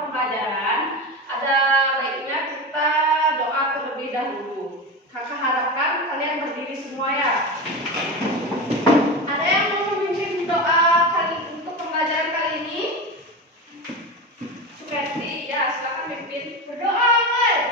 pembelajaran, ada baiknya kita doa terlebih dahulu. Kakak harapkan kalian berdiri semua ya. Ada yang mau memimpin doa untuk pembelajaran kali ini? Sukerti, ya silakan pimpin. Berdoa, guys.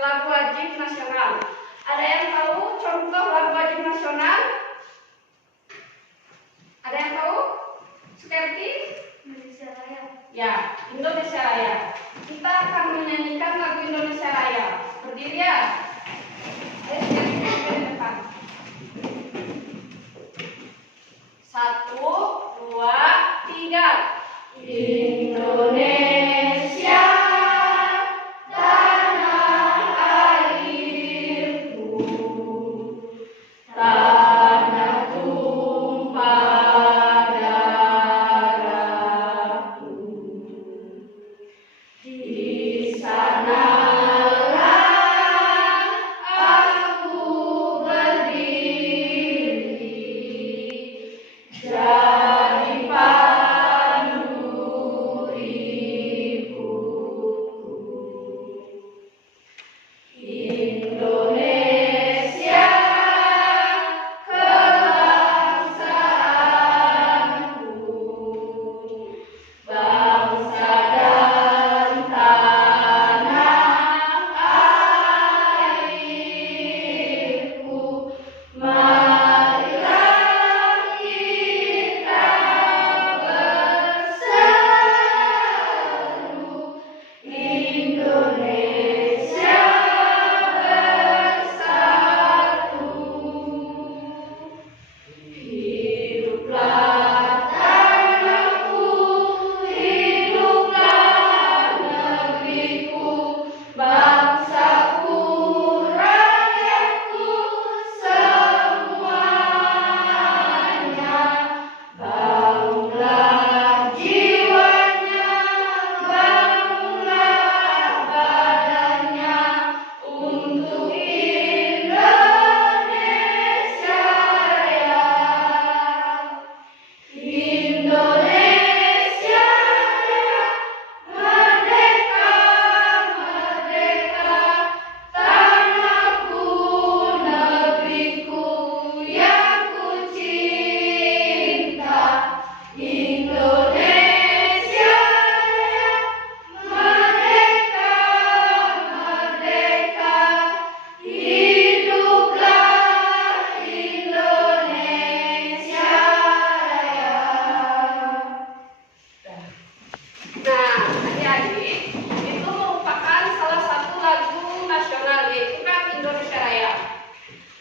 Lagu wajib nasional. Ada yang tahu contoh lagu wajib nasional? Ada yang tahu? Seperti Indonesia Raya. Ya, Indonesia Raya. Kita akan menyanyikan lagu Indonesia Raya. Berdiri ya. Ayo jadi ke depan. 1, 2, 3. Indonesia.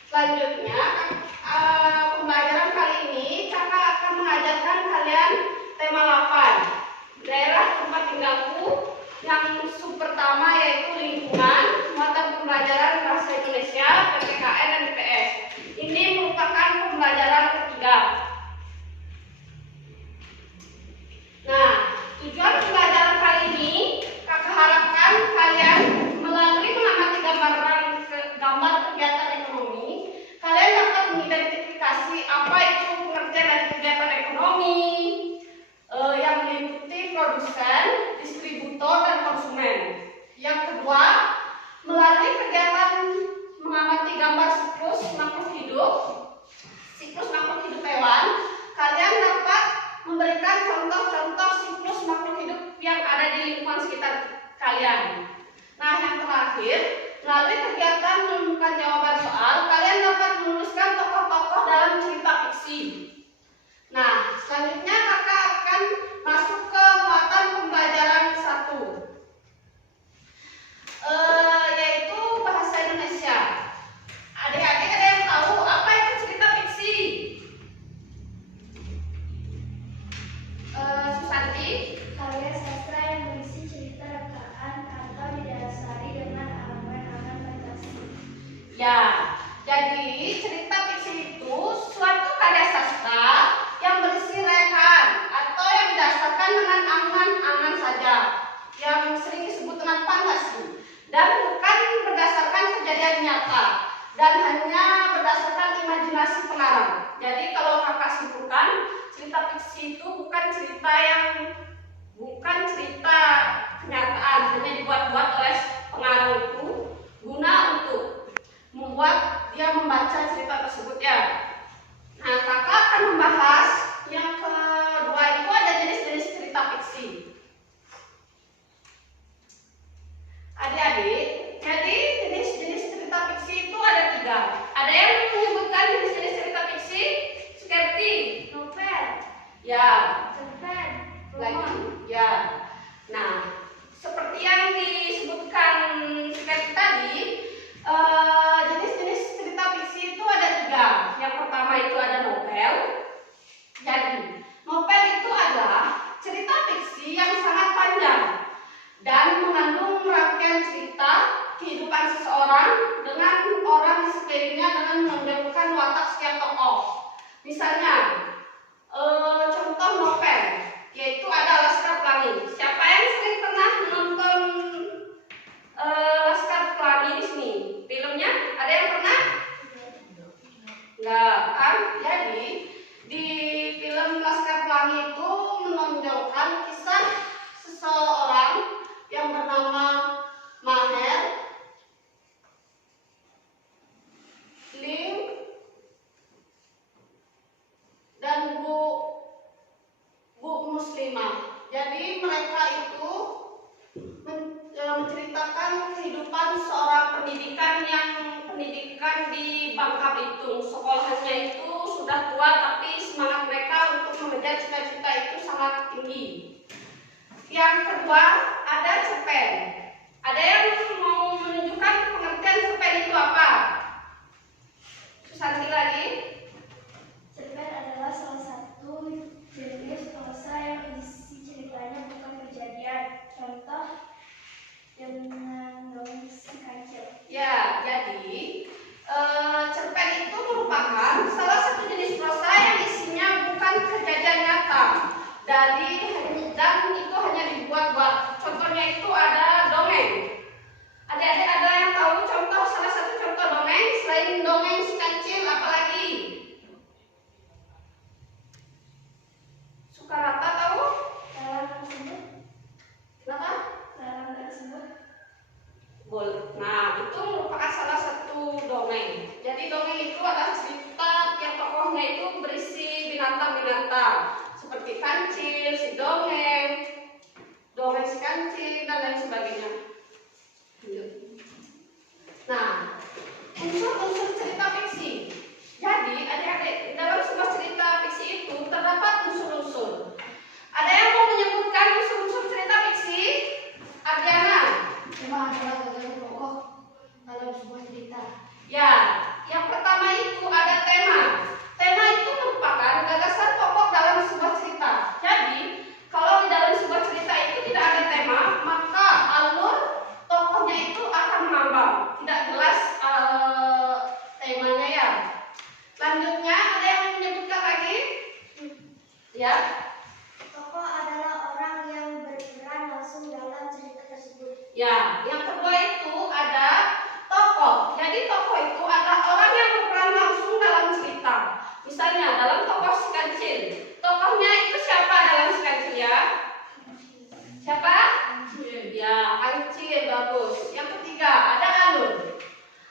Selanjutnya, pembelajaran kali ini kakak akan mengajarkan kalian tema 8, daerah tempat tinggalku, yang pertama yaitu lingkungan, mata pembelajaran bahasa Indonesia, PPKN dan IPS. Ini merupakan pembelajaran ketiga. Nah, tujuan pembelajaran kali ini kakak harapkan kalian melalui mengamati gambar kegiatan ekonomi, kalian dapat mengidentifikasi apa itu pengertian dari kegiatan ekonomi yang meliputi produsen, distributor, dan konsumen. Yang kedua, melalui kegiatan mengamati gambar siklus makhluk hidup hewan, kalian dapat memberikan contoh-contoh siklus makhluk hidup yang ada di lingkungan sekitar kalian. Nah, yang terakhir, melalui kegiatan menemukan jawaban soal, kalian dapat menuliskan tokoh-tokoh dalam cerita fiksi. Nah, selanjutnya kakak akan masuk ke muatan pembelajaran 1, yaitu bahasa Indonesia. Adik-adik ada yang tahu apa itu cerita fiksi? Susanti? Karya sastra yang berisi cerita rekaan atau didasari dengan elemen-elemen fantasi. Ya. Jadi cerita fiksi itu suatu karya sastra yang berisi rekan atau yang didasarkan dengan angan-angan saja, yang sering disebut dengan fantasi, dan bukan berdasarkan kejadian nyata dan hanya berdasarkan imajinasi pengarang. Jadi kalau kakak simpulkan, cerita fiksi itu bukan cerita kenyataan, hanya dibuat-buat oleh pengarang itu guna untuk membuat dia membaca cerita tersebut ya. Nah, kakak akan membahas yang kedua itu ada jenis-jenis cerita fiksi. Adik-adik, jadi jenis-jenis cerita fiksi itu ada 3. Ada yang menyebutkan jenis-jenis cerita fiksi seperti Novel. ya, Cerpen. lagi ya. Nah, seperti yang disebutkan seperti tadi, jenis-jenis cerita fiksi itu ada 3. Yang pertama itu ada novel. Jadi, novel itu adalah cerita fiksi yang sangat panjang dan mengandung rangkaian cerita kehidupan seseorang dengan orang di sekelilingnya dengan menunjukkan watak setiap tokoh. Misalnya, contoh novel yaitu ada Laskar Pelangi. Siapa yang sering pernah menonton Laskar Pelangi di sini? Filmnya ada yang pernah? Enggak kan? Jadi di film Laskar Pelangi itu menonjolkan kisah seseorang yang bernama Maher, Lim, dan Bu Muslimah. Jadi mereka itu menceritakan kehidupan seorang pendidikan di Bangka Belitung. Sekolahnya itu sudah tua tapi semangat mereka untuk mengejar cita-cita itu sangat tinggi. Yang kedua ada cerpen. Ada yang mau menunjukkan pengertian cerpen itu apa? Susanti lagi. Cerpen adalah salah satu jenis prosa yang isi ceritanya bukan kejadian. Contoh dengan dongeng si kancil. Ya, jadi cerpen itu merupakan salah satu jenis prosa yang isinya bukan kejadian nyata dan itu hanya dibuat-buat. Contohnya itu ada dongeng. Adik-adik ada yang tahu salah satu contoh dongeng selain dongeng si kancil apalagi? Sukarata tahu? Dalam tersebut, Kenapa? dalam tersebut, Nah, itu merupakan salah satu dongeng. Jadi dongeng itu adalah cerita yang tokohnya itu berisi binatang-binatang seperti kancil, si dongeng si kancil dan lain sebagainya. Nah, unsur-unsur cerita fiksi. Jadi adik-adik, dalam sebuah cerita fiksi itu terdapat unsur-unsur. Ada yang mau menyebutkan unsur-unsur cerita fiksi? Adriana? tema adalah gagasan pokok dalam sebuah cerita. Ya, yang pertama itu ada tema. Tema itu merupakan gagasan pokok dalam sebuah cerita. Jadi, kalau di dalam sebuah cerita itu tidak ada tema, maka alur tokohnya itu akan mengambang, tidak jelas temanya ya. Selanjutnya ada yang menyebutkan lagi? Ya. Tokoh adalah orang yang berperan langsung dalam cerita tersebut. Ya, yang kedua itu ada tokoh. Jadi tokoh itu adalah orang yang berperan langsung dalam cerita. Misalnya dalam tokoh si kancil, tokohnya itu siapa dalam si kancil ya? Siapa? Ya, kancil, bagus. Yang ketiga ada alur.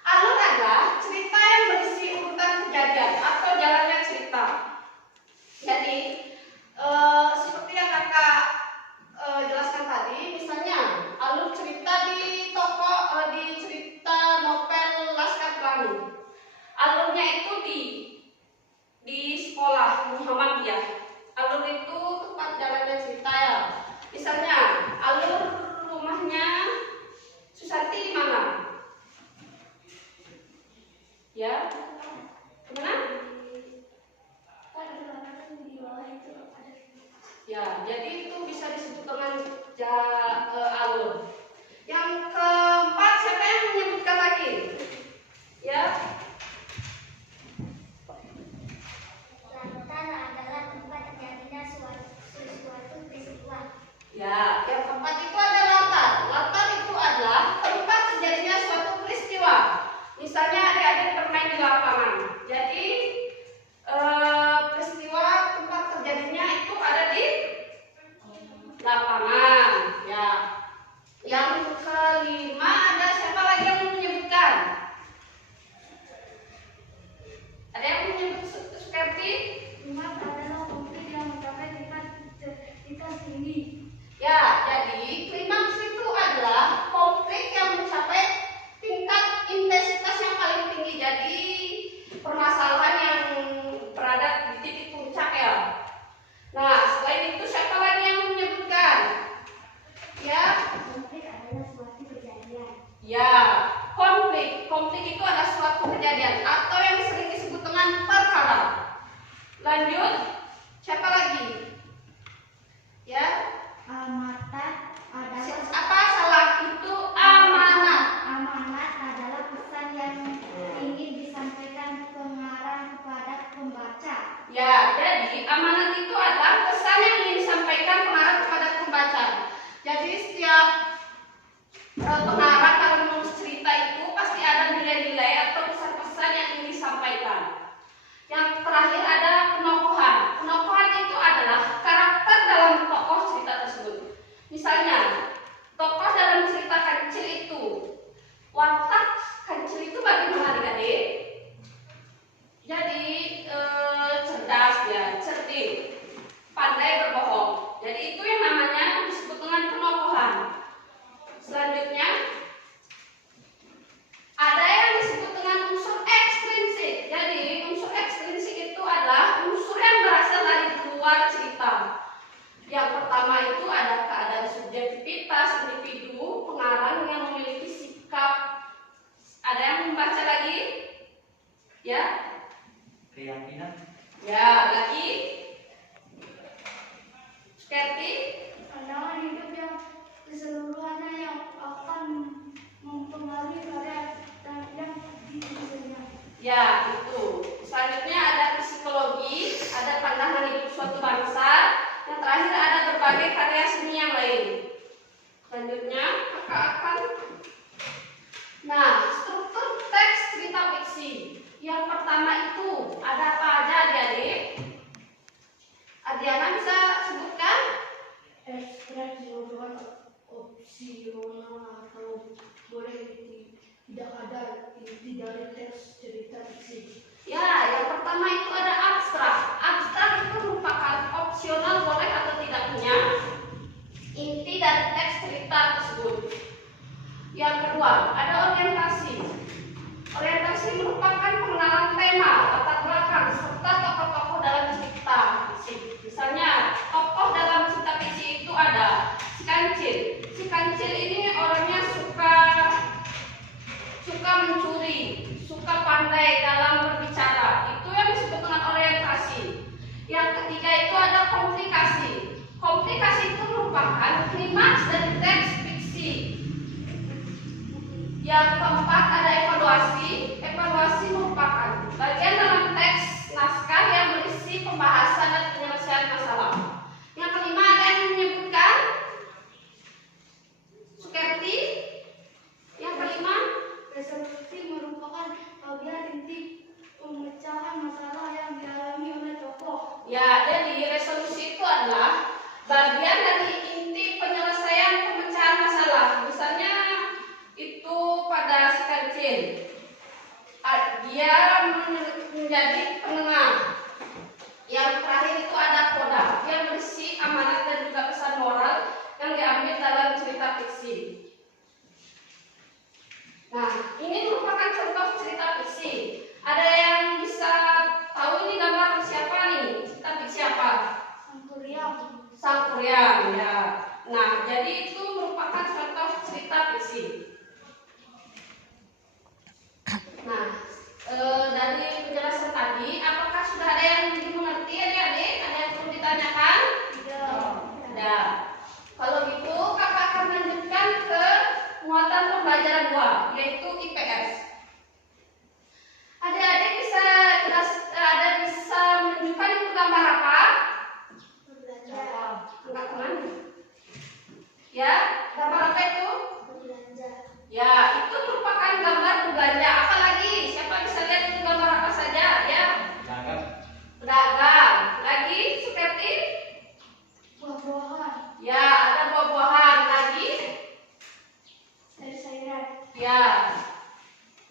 Alur adalah cerita yang berisi urutan kejadian atau jalannya cerita. Jadi seperti yang kakak jelaskan tadi, misalnya alur cerita di cerita novel Laskar Pelangi. Alurnya itu di sekolah Muhammadiyah. Alur itu tempat jalannya cerita ya. Misalnya alur rumahnya Susanti di mana? Ya, gimana? Kan ada di bawah itu ada. Ya, jadi itu bisa disebut dengan alur. Yang keempat, siapa yang menyebutkan lagi? Ya, pengarang dalam menulis cerita itu pasti ada nilai-nilai atau pesan-pesan yang ingin disampaikan. Yang terakhir ada penokohan. Penokohan itu adalah karakter dalam tokoh cerita tersebut. Misalnya, tokoh dalam cerita Kancil itu, watak Kancil itu bagaimana adik-adik? Jadi cerdas ya, cerdik, pandai berbohong. Jadi itu yang namanya disebut dengan penokohan. Selanjutnya ada yang disebut dengan unsur ekstrinsik. Jadi unsur ekstrinsik itu adalah unsur yang berasal dari luar cerita. Yang pertama itu ada keadaan subjektivitas individu pengarang yang memiliki sikap. Ada yang membaca lagi? Ya? Keyakinan. Ya, lagi? Seperti? Pandangan hidup yang keseluruhannya yang akan mempengaruhi karya dan yang ditulisnya. Ya, itu. Selanjutnya ada psikologi, ada pandangan hidup suatu bangsa. Yang terakhir ada berbagai karya seni yang lain. Selanjutnya, kakak akan. Nah, struktur teks cerita fiksi. Yang pertama itu ada apa aja adik-adik? Adiana bisa sebutkan? Ekstrak jawaban opsional atau boleh tidak ada inti dari teks cerita fiksi. Ya, yang pertama itu ada abstrak. Abstrak itu merupakan opsional boleh atau tidaknya inti dari teks cerita tersebut. Yang kedua, ada orientasi. Orientasi merupakan pengenalan tema, latar belakang, serta tokoh-tokoh dalam cerita fiksi. Misalnya, tokoh dalam cerita fiksi itu ada si Kancil. Si Kancil ini orangnya suka mencuri, suka pandai dalam berbicara. Itu yang disebut dengan orientasi. Yang ketiga itu ada komplikasi. Komplikasi itu merupakan klimaks dari teks fiksi. Yang keempat ada evaluasi. Evaluasi merupakan bagian dalam teks naskah yang berisi pembahasan dan penyelesaian masalah. Yang kelima ada yang menyebutkan Sukerti. Yang kelima, Resolusi merupakan bagian inti pemecahan masalah yang dialami oleh tokoh. ya, jadi resolusi itu adalah bagian dari inti penyelesaian pemecahan masalah. Misalnya itu pada si Kancil, dia menjadi penengah. Yang terakhir itu ada koda yang berisi amanat dan juga pesan moral yang diambil dalam cerita fiksi. Nah, ini merupakan contoh cerita fiksi. Ada yang bisa tahu ini gambar siapa nih? Cerita fiksi apa? Sangkuriang. Sangkuriang, ya. Nah, jadi itu merupakan contoh cerita fiksi. Nah, dari penjelasan tadi, apakah sudah ada yang dimengerti adik-adik? Ada yang perlu ditanyakan? Tidak. Ada. Kalau gitu, kakak akan lanjutkan ke muatan pembelajaran 2, yaitu IPS. Adik-adik bisa bisa menunjukkan itu gambar apa? Berbelanja. Angkat tangan. Ya, gambar apa itu? Berbelanja. Ya, itu merupakan gambar berbelanja. Apa lagi? Siapa bisa lihat itu gambar apa saja? Ya, Dagang. pedagang. Lagi seperti? Buah-buahan. Ya, ada buah-buahan. Lagi? Sayur-sayuran. Ya.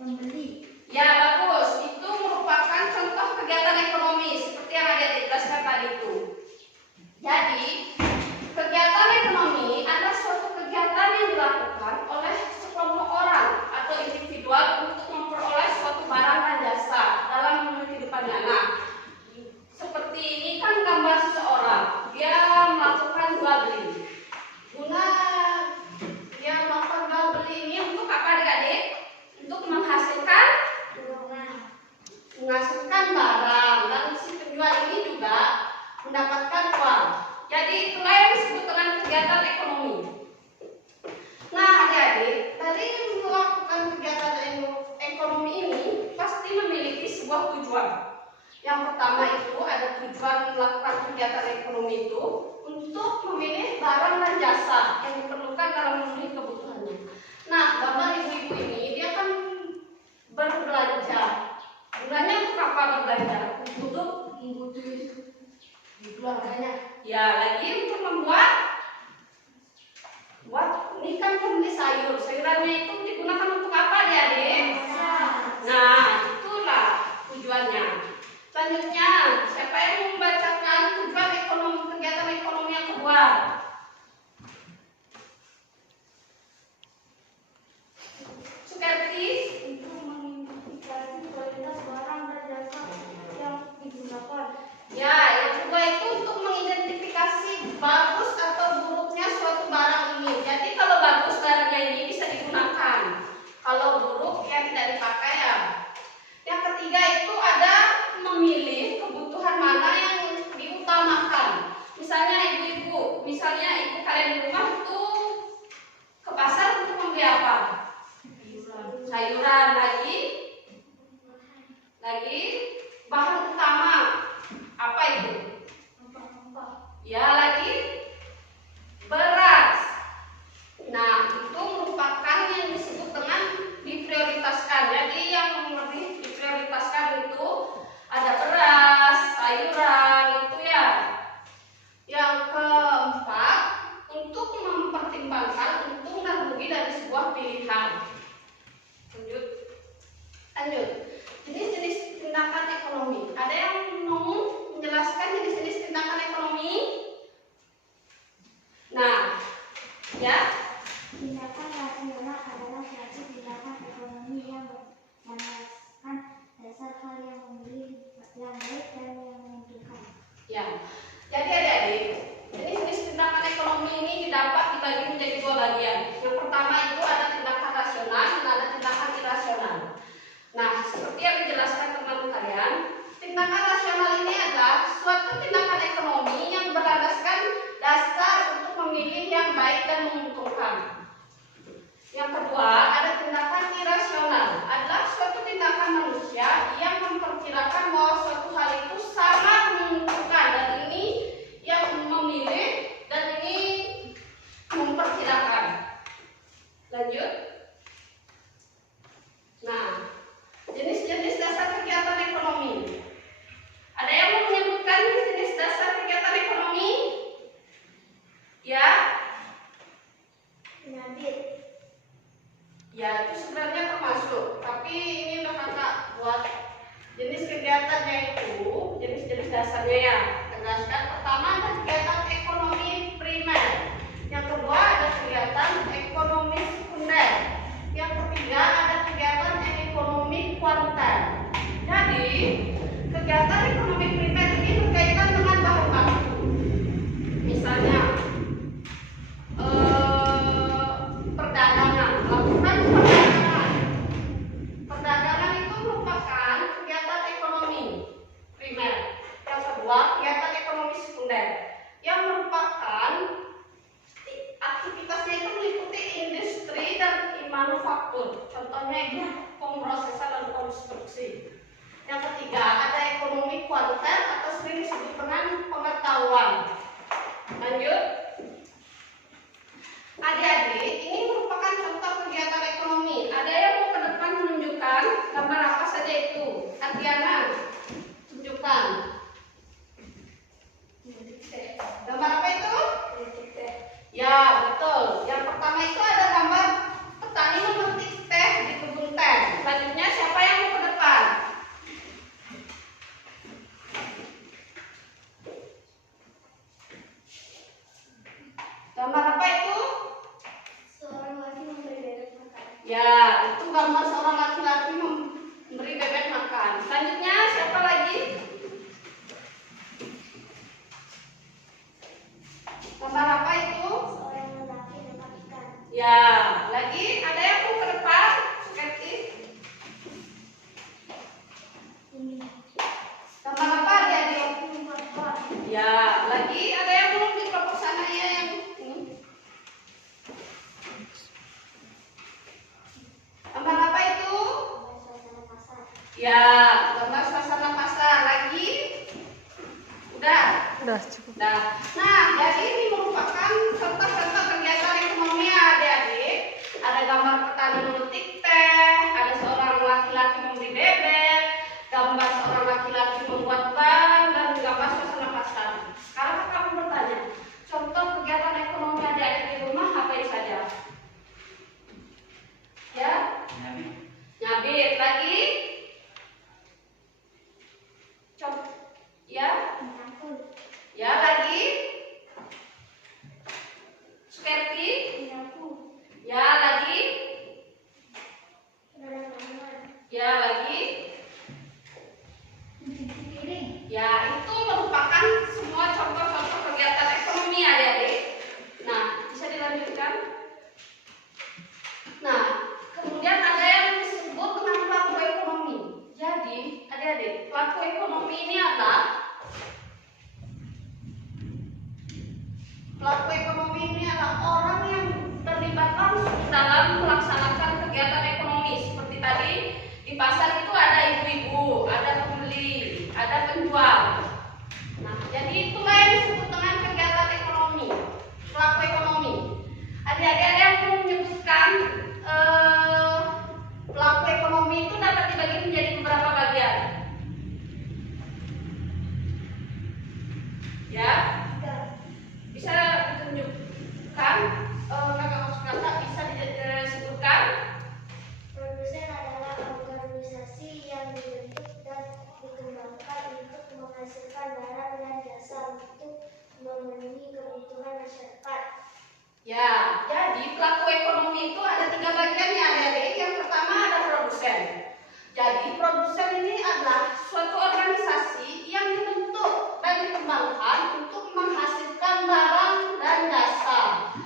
Pembeli. Ya, bagus. Itu merupakan contoh kegiatan ekonomi seperti yang ada dijelaskan tadi itu. Jadi, kegiatan ekonomi adalah suatu kegiatan yang dilakukan oleh sekelompok orang atau individual untuk memperoleh suatu barang dan jasa dalam kehidupannya. Nah, seperti ini kan gambar seseorang. Dia melakukan jual beli. Guna dia melakukan jual beli ini untuk apa adik-adik? Untuk menghasilkan barang, dan si penjual ini juga mendapatkan uang. Jadi itulah yang disebut dengan kegiatan ekonomi. Nah adik-adik, dari melakukan kegiatan ekonomi ini pasti memiliki sebuah tujuan. Yang pertama itu ada tujuan melakukan kegiatan ekonomi itu untuk memilih barang dan jasa yang diperlukan dalam memenuhi kebutuhannya. membuat ini kan pembeli sayur. Sayurannya itu digunakan untuk apa adik-adik? Nah, itulah tujuannya. Selanjutnya, siapa yang membacakan tujuan kegiatan ekonomi yang kedua? Sukarti. Untuk mengidentifikasi kualitas barang dan jasa yang digunakan. Ya, yang kedua itu untuk mengidentifikasi bagus atau buruknya suatu barang ini. Jadi kalau bagus barangnya ini bisa digunakan. Kalau buruk ya tidak dipakai ya. Yang ketiga itu ada memilih kebutuhan mana yang diutamakan. Misalnya ibu-ibu, ibu kalian di rumah itu ke pasar untuk membeli apa? Sayuran lagi bahan utama apa itu? Ya, lagi beras. Nah, itu merupakan yang disebut dengan diprioritaskan. Jadi yang lebih diprioritaskan itu ada beras, sayuran itu ya. Yang keempat, untuk mempertimbangkan untung dan rugi dari sebuah pilihan. Lanjut. Jenis-jenis tindakan ekonomi. Ada yang mau menjelaskan jenis-jenis tindakan ekonomi? Nah, ya. Tindakan rasional adalah suatu tindakan ekonomi yang berdasarkan dasar hal yang baik dan yang menentukan. Ya. Jadi adik-adik, jenis-jenis tindakan ekonomi ini dapat dibagi menjadi dua bagian. Yang pertama itu ada tindakan rasional dan ada tindakan irasional. Nah, seperti yang dijelaskan teman kalian, tindakan rasional ini adalah suatu tindakan ekonomi yang berlandaskan dasar untuk memilih yang baik dan menguntungkan. Yang kedua, ada tindakan irasional, adalah suatu tindakan manusia yang memperkirakan bahwa suatu hal itu sangat menguntungkan dan ini yang memilih dan ini memperkirakan. Lanjut. Nah, jenis-jenis dasar kegiatan ekonomi. Ada yang mau menyebutkan jenis dasar kegiatan ekonomi? Ya? Penyabit. Ya, itu sebenarnya termasuk. Tapi ini udah kakak buat jenis kegiatannya itu, jenis-jenis dasarnya ya. Tegaskan, pertama ada kegiatan ekonomi primer. Yang kedua ada kegiatan ekonomi sekunder. Yang ketiga ada kegiatan ekonomi kuarter. Jadi kegiatan ekonomi primer ini berkaitan dengan bahan baku. Misalnya perdagangan, melakukan perdagangan. Perdagangan itu merupakan kegiatan ekonomi primer. Yang kedua kegiatan ekonomi sekunder yang merupakan aktivitasnya itu meliputi industri dan manufaktur. Contohnya itu pemrosesan dan konstruksi. Yang ketiga ada ekonomi kuarter atau sering disebut dengan pengetahuan. Lanjut. Adik-adik, ini merupakan contoh kegiatan ekonomi. Ada yang mau ke depan menunjukkan gambar apa saja itu? Adriana, tunjukkan. Gambar apa itu? Ya, betul. Yang pertama itu ada gambar petani memetik teh di kebun teh. Selanjutnya siapa yang mau ke depan? Gambar apa itu? Seorang laki memberi bebek makan. Ya, itu gambar seorang laki-laki memberi bebek makan. Selanjutnya siapa lagi? Gambar apa itu? Seorang lelaki menangkap ikan. Ya, lagi ada yang mau ke depan? Suketi. Ini. Gambar apa adik-adik? Lelaki membuat pot. Ya, lagi ada yang belum di kelompok sana ya yang ini. Gambar apa itu? Suasana pasar. Ya, gambar suasana pasar. Lagi? Udah cukup. Nah, jadi ini merupakan contoh-contoh kegiatan ekonomi ya adik-adik. seperti Menyapu. ya lagi, Berdagangan. ya lagi, Mencuci piring. ya itu merupakan semua contoh-contoh kegiatan ekonomi adik-adik. Nah, bisa dilanjutkan. Nah, kemudian ada yang disebut dengan pelaku ekonomi. Jadi, adik-adik, pelaku ekonomi ini adalah orang yang terlibat langsung dalam melaksanakan kegiatan ekonomi. Seperti tadi di pasar itu ada ibu-ibu, ada pembeli, ada penjual. Nah, jadi itulah yang disebut dengan kegiatan ekonomi, pelaku ekonomi. Adik-adik ada yang mau menyebutkan pelaku ekonomi itu dapat dibagi menjadi beberapa bagian. Ya, bisa ditunjukkan, kakak maksud kakak bisa disebutkan. Produsen adalah organisasi yang dibentuk dan dikembangkan untuk menghasilkan barang dan jasa untuk memenuhi kebutuhan masyarakat. Ya, jadi pelaku ekonomi itu ada 3 bagian ya adik-adik. Yang pertama ada produsen. Jadi produsen ini adalah suatu organisasi yang dibentuk dan dikembangkan untuk menghasilkan barang dan jasa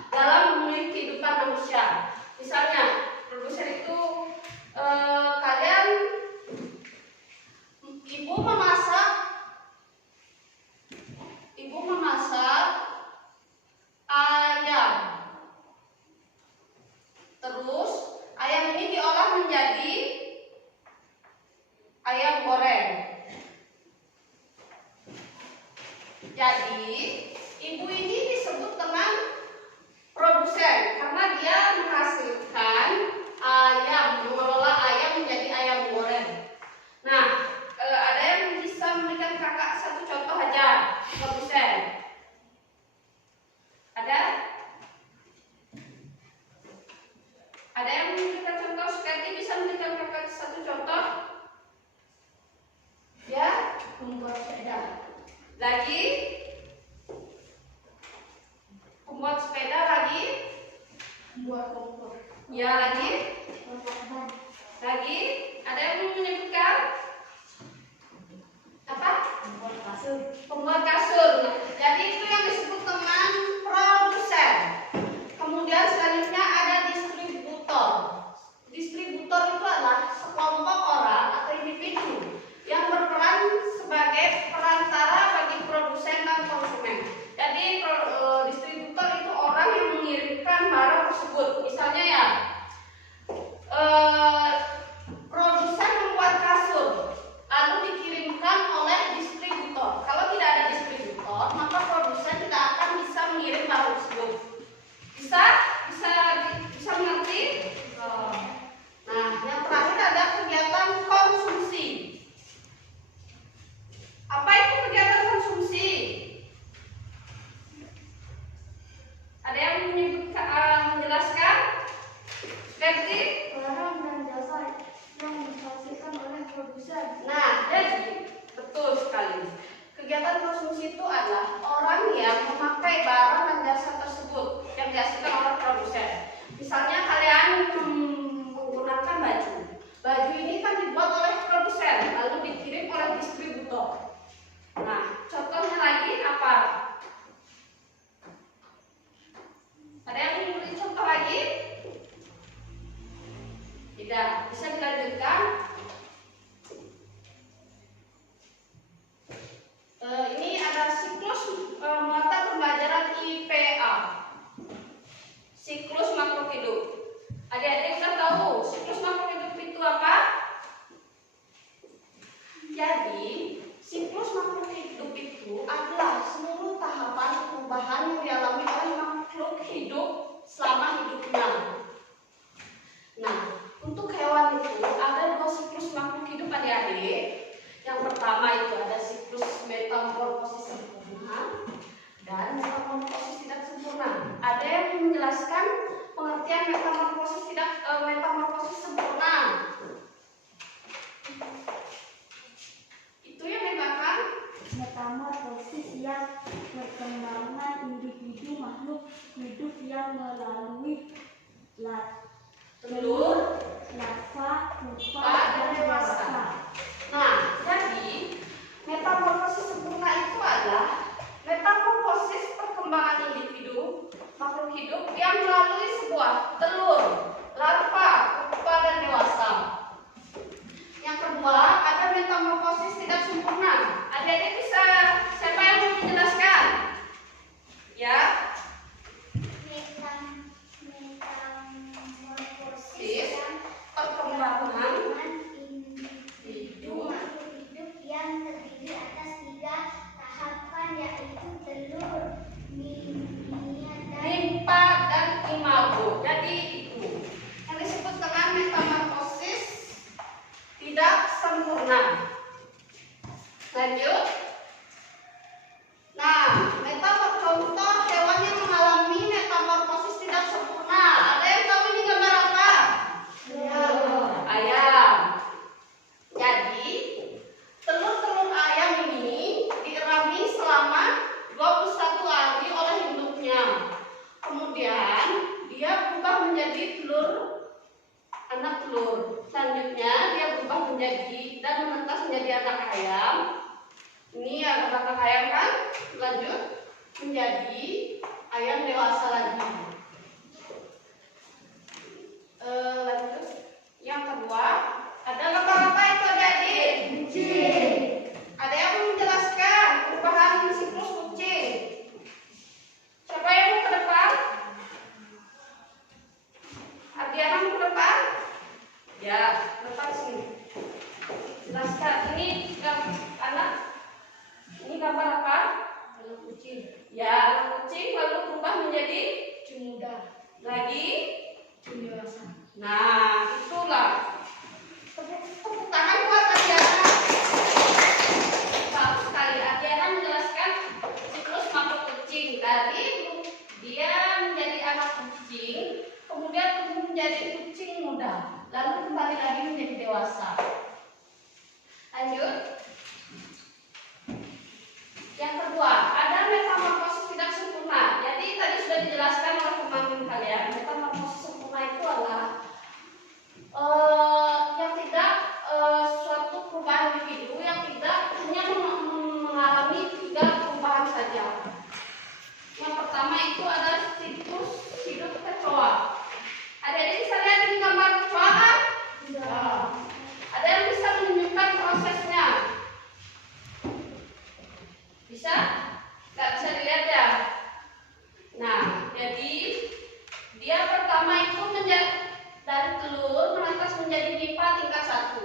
dalam memenuhi kehidupan manusia. Misalnya, produsen itu kalian ibu memasak ayam. Terus ayam ini diolah menjadi ayam goreng. Jadi ibu ini disebut dengan produsen karena dia menghasilkan ayam, mengelola ayam menjadi ayam goreng. Nah, ada yang bisa memberikan kakak satu contoh aja produsen? Ada? Ada yang memberikan contoh? Sekali bisa memberikan kakak satu contoh? Ya, membuat sepeda. Lagi? Membuat sepeda lagi? Membuat kompor. Ya, lagi? Lagi? Ada yang mau menyebutkan? Apa? Membuat kasur. Membuat kasur. Jadi itu yang disebut dengan produsen. Kemudian selanjutnya ada distributor. Distributor itu adalah sekelompok orang atau individu yang berperan sebagai perantara bagi produsen dan konsumen. Jadi distributor itu orang yang mengirimkan barang tersebut. Misalnya ya, produsen membuat kasur lalu dikirimkan oleh distributor. Kalau tidak ada distributor, maka produsen tidak akan bisa mengirim barang tersebut. Bisa mengerti? Nah, yang terakhir ada kegiatan konsumsi. Apa itu kegiatan konsumsi? Ada yang menjelaskan? Seperti? Barang dan jasa yang dihasilkan oleh produsen. Nah, jadi betul sekali. Kegiatan konsumsi itu adalah orang yang memakai barang dan jasa tersebut yang dihasilkan oleh produsen. Misalnya kalian menggunakan baju. Baju ini kan dibuat oleh produsen lalu dikirim oleh distributor. Nah, contohnya lagi apa? Ada yang memberi contoh lagi? Tidak, bisa dilanjutkan. Ini ada siklus mata pembelajaran IPA. Siklus makhluk hidup. Adik-adik sudah tahu siklus makhluk hidup itu apa? Jadi, siklus makhluk hidup itu adalah seluruh tahapan perubahan yang dialami oleh makhluk hidup selama hidupnya. Nah, untuk hewan itu ada 2 siklus makhluk hidup adik-adik. Yang pertama itu ada siklus metamorfosis sempurna dan metamorfosis tidak sempurna. Ada yang menjelaskan pengertian metamorfosis sempurna? Itu yang memang Metamorfosis yang perkembangan individu makhluk hidup yang melalui telur, larva, pupa, dan dan dewasa. dewasa. Nah, jadi metamorfosis sempurna itu adalah metamorfosis perkembangan individu makhluk hidup yang melalui sebuah telur, larva, pupa, dan dewasa. Yang kedua, ada metamorfosis tidak sempurna. Adik-adik bisa, siapa yang mau dijelaskan? Ya, Metamorfosis perkembangan individu makhluk hidup yang terdiri atas 3 tahapan, yaitu telur, nimfa, dan nimfa dan imago. Jadi itu yang disebut dengan metamorfosis tidak sempurna. Lanjut. Nah, contoh hewan yang mengalami metamorfosis tidak sempurna. Ada yang tahu ini gambar apa? Ayam. Jadi, telur-telur ayam ini dierami selama 21 hari oleh induknya. Kemudian, dia berubah menjadi anak telur. Selanjutnya, dia berubah menjadi dan menetas menjadi anak ayam. Ini anak ayam kan? Lanjut menjadi ayam dewasa lagi. Lanjut. Yang kedua, ada gambar apa itu adik-adik? kucing. Ada yang mau menjelaskan perubahan siklus kucing? Siapa yang mau ke depan? Adiana mau ke depan? Ya, depan sini. Jelaskan. Ini anak. Ini gambar apa? Anak kucing. Ya, anak kucing lalu berubah menjadi kucing muda. Lagi kucing dewasa. Nah, itulah. Tepuk tangan buat Adiana. Bagus sekali. Adiana menjelaskan siklus makhluk kucing. Tadi dia menjadi anak kucing, kemudian tumbuh menjadi kucing muda, lalu kembali lagi menjadi dewasa. Lanjut. Yang kedua, ada metamorfosis tidak sempurna. Jadi tadi sudah dijelaskan oleh pemangkin kalian. Metamorfosis sempurna itu adalah yang tidak suatu perubahan individu yang tidak hanya mengalami 3 perubahan saja. Yang pertama itu ada siklus hidup kecoa. Adik-adik bisa lihat ini gambar kecoa kan? Ya. Ada yang bisa menunjukkan prosesnya? Bisa? Nggak bisa dilihat ya? Nah, jadi dia pertama itu dari telur menetas menjadi nimfa tingkat 1.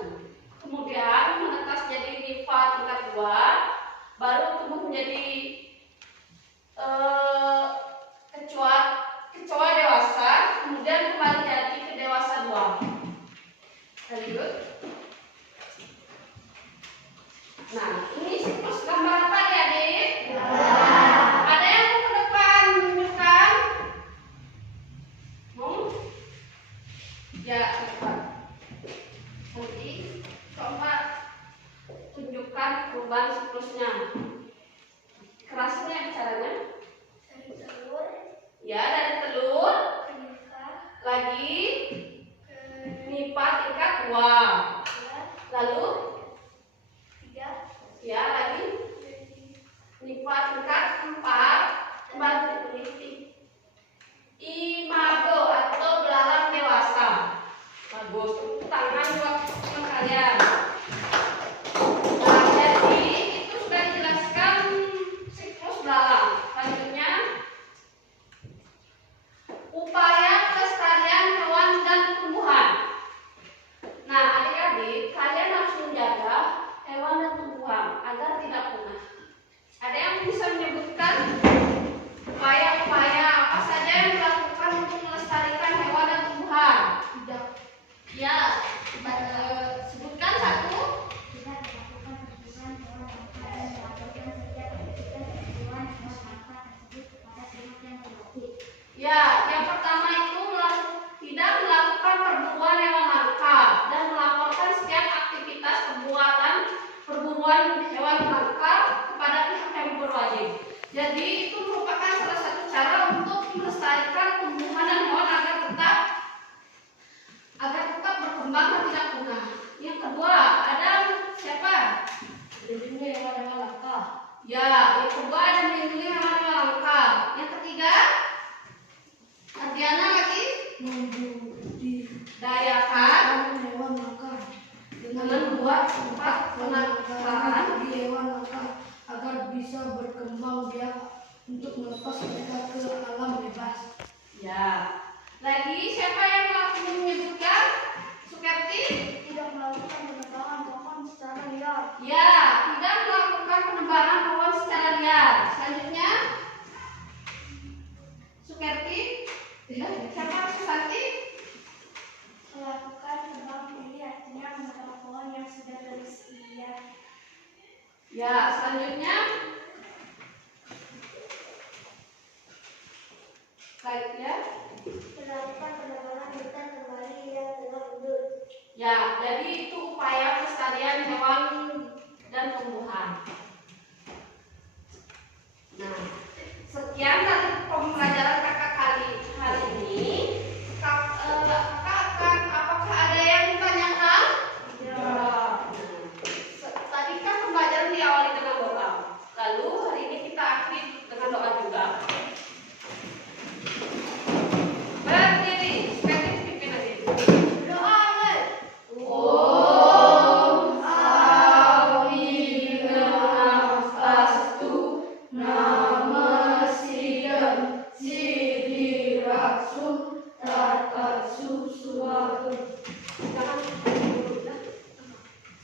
Kemudian menetas jadi nimfa tingkat 2, baru tumbuh menjadi kecoa dewasa, kemudian kembali jadi ke dewasa 2. Lanjut. Nah, ini siklus gambar apa ya, adik? Ada yang mau ke depan menunjukkan? Mau? Ya, ke depan. Nanti coba tunjukkan perubahan siklusnya. Kerasnya caranya? Dari telur Ya, dari telur ke nimfa, lagi ke nimfa tingkat 2. Lalu 3, ya lagi nimfa tingkat 4, kembali menjadi imago atau belalang dewasa. Bagus, tepuk tangan buat teman kalian. Nah, jadi itu sudah dijelaskan siklus belalang. Selanjutnya upaya pelestarian hewan dan tumbuhan. Nah, adik-adik, kalian harus menjaga hewan dan tumbuhan agar tidak punah. Ada yang bisa menyebutkan upaya-upaya apa saja yang dilakukan untuk melestarikan hewan dan tumbuhan? tidak Ya, sebutkan satu. kita melakukan pertumbuhan hewan langka dan melakukan setiap aktivitas pertumbuhan hewan langka tersebut kepada pihak yang berwajib. Ya, yang pertama itu tidak melakukan perburuan hewan langka dan melaporkan setiap aktivitas perburuan hewan langka kepada pihak yang berwajib. Jadi itu merupakan salah satu cara untuk melestarikan tumbuhan tempat penangkaran di hewan agar bisa berkembang biak untuk melepas mereka ke alam bebas. Ya. Lagi siapa yang menyebutkan? Sukerti? Tidak melakukan penebangan pohon secara liar. Ya, tidak melakukan penebangan pohon secara liar. Selanjutnya, Sukerti? Siapa? Susanti? Melakukan tebang pilih artinya menebang pohon yang sudah berusia. Ya, selanjutnya. Baik ya. Melakukan penebangan hutan kembali yang telah mundur. Ya, jadi itu upaya pelestarian hewan dan tumbuhan.